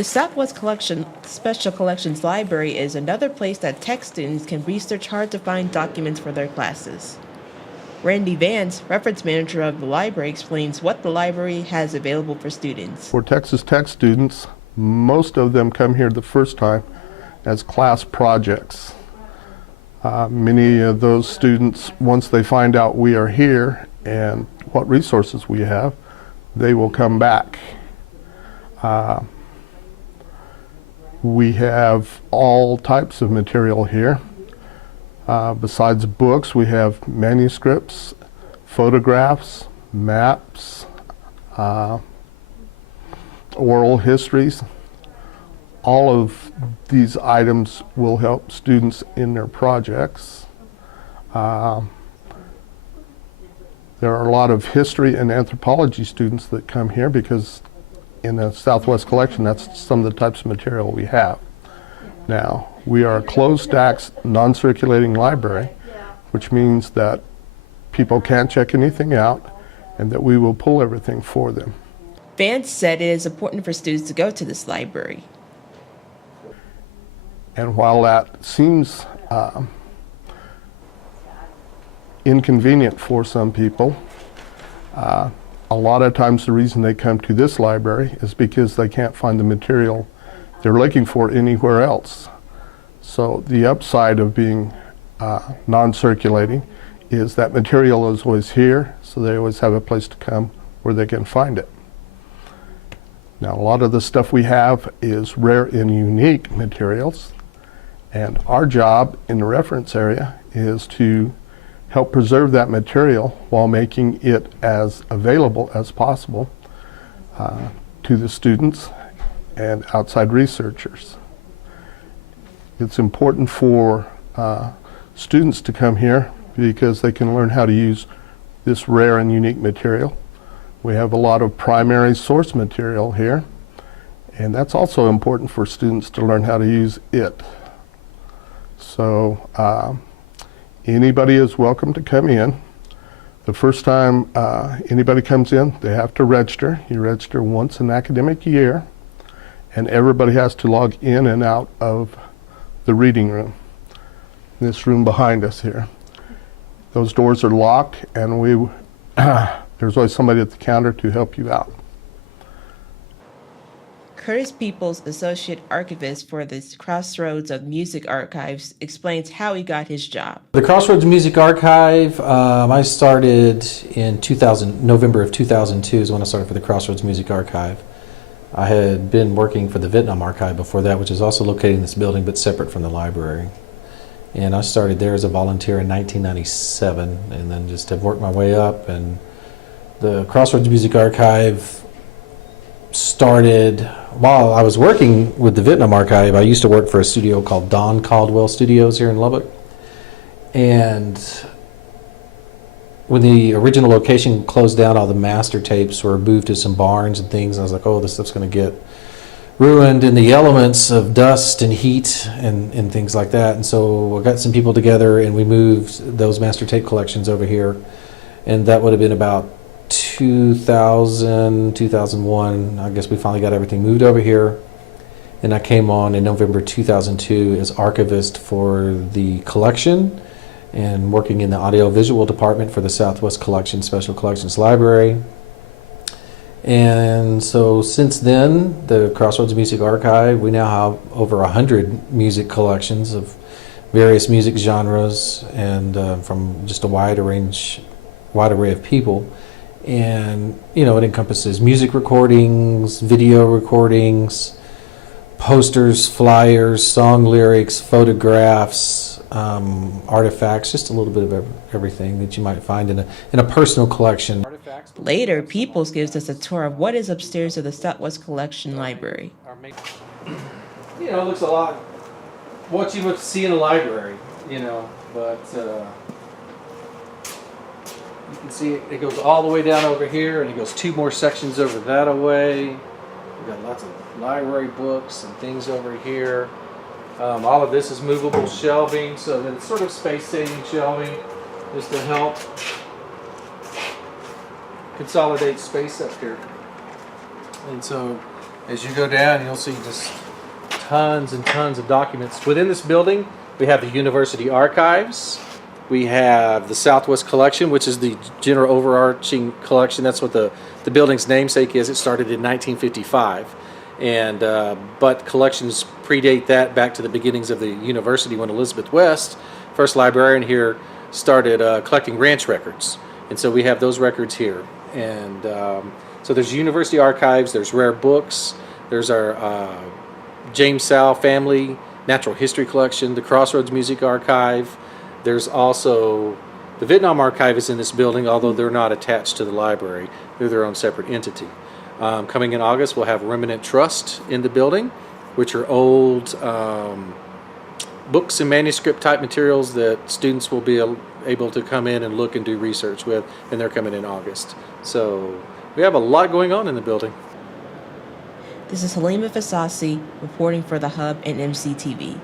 The Southwest Collection Special Collections Library is another place that tech students can research hard-to-find documents for their classes. Randy Vance, reference manager of the library, explains what the library has available for students. For Texas Tech students, most of them come here the first time as class projects. Many of those students, once they find out we are here and what resources we have, they will come back. We have all types of material here. Besides books, we have manuscripts, photographs, maps, oral histories. All of these items will help students in their projects. There are a lot of history and anthropology students that come here because in the Southwest Collection, that's some of the types of material we have. Now, we are a closed-stacks, non-circulating library, which means that people can't check anything out and that we will pull everything for them. Vance said it is important for students to go to this library. And while that seems inconvenient for some people, a lot of times the reason they come to this library is because they can't find the material they're looking for anywhere else. So the upside of being non-circulating is that material is always here, so they always have a place to come where they can find it. Now, a lot of the stuff we have is rare and unique materials, and our job in the reference area is to help preserve that material while making it as available as possible to the students and outside researchers. It's important for students to come here because they can learn how to use this rare and unique material. We have a lot of primary source material here, and that's also important for students to learn how to use it. So anybody is welcome to come in. The first time anybody comes in, they have to register. You register once an academic year, and everybody has to log in and out of the reading room, this room behind us here. Those doors are locked, and there's always somebody at the counter to help you out. Curtis Peoples, Associate Archivist for the Crossroads of Music Archives, explains how he got his job. The Crossroads Music Archive, I started in November of 2002 is when I started for the Crossroads Music Archive. I had been working for the Vietnam Archive before that, which is also located in this building but separate from the library. And I started there as a volunteer in 1997 and then just have worked my way up. And the Crossroads Music Archive started while I was working with the Vietnam Archive. I used to work for a studio called Don Caldwell Studios here in Lubbock. And when the original location closed down, all the master tapes were moved to some barns and things. I was like, oh, this stuff's going to get ruined in the elements of dust and heat and things like that. And so I got some people together and we moved those master tape collections over here. And that would have been about 2000, 2001. I guess we finally got everything moved over here. And I came on in November 2002 as archivist for the collection and working in the audio-visual department for the Southwest Collection Special Collections Library. And so since then, the Crossroads Music Archive, we now have over 100 music collections of various music genres and from just a wide array of people. And you know, it encompasses music recordings, video recordings, posters, flyers, song lyrics, photographs, artifacts, just a little bit of everything that you might find in a personal collection. Later, Peoples gives us a tour of what is upstairs of the Southwest Collection Library. You know, it looks a lot what you would see in a library, you know, but you can see it goes all the way down over here, and it goes two more sections over that away. We've got lots of library books and things over here. All of this is movable shelving, so that it's sort of space-saving shelving, just to help consolidate space up here. And so As you go down, you'll see just tons and tons of documents. Within this building, we have the University Archives. We have the Southwest Collection, which is the general overarching collection. That's what the building's namesake is. It started in 1955. And but collections predate that back to the beginnings of the university when Elizabeth West, first librarian here, started collecting ranch records. And so we have those records here. And so there's University Archives, there's rare books, there's our James Sow Family Natural History Collection, the Crossroads Music Archive. There's also the Vietnam Archive is in this building, although they're not attached to the library. They're their own separate entity. Coming in August, we'll have Remnant Trust in the building, which are old books and manuscript type materials that students will be able to come in and look and do research with, and they're coming in August. So we have a lot going on in the building. This is Halima Fasasi reporting for The Hub and MCTV.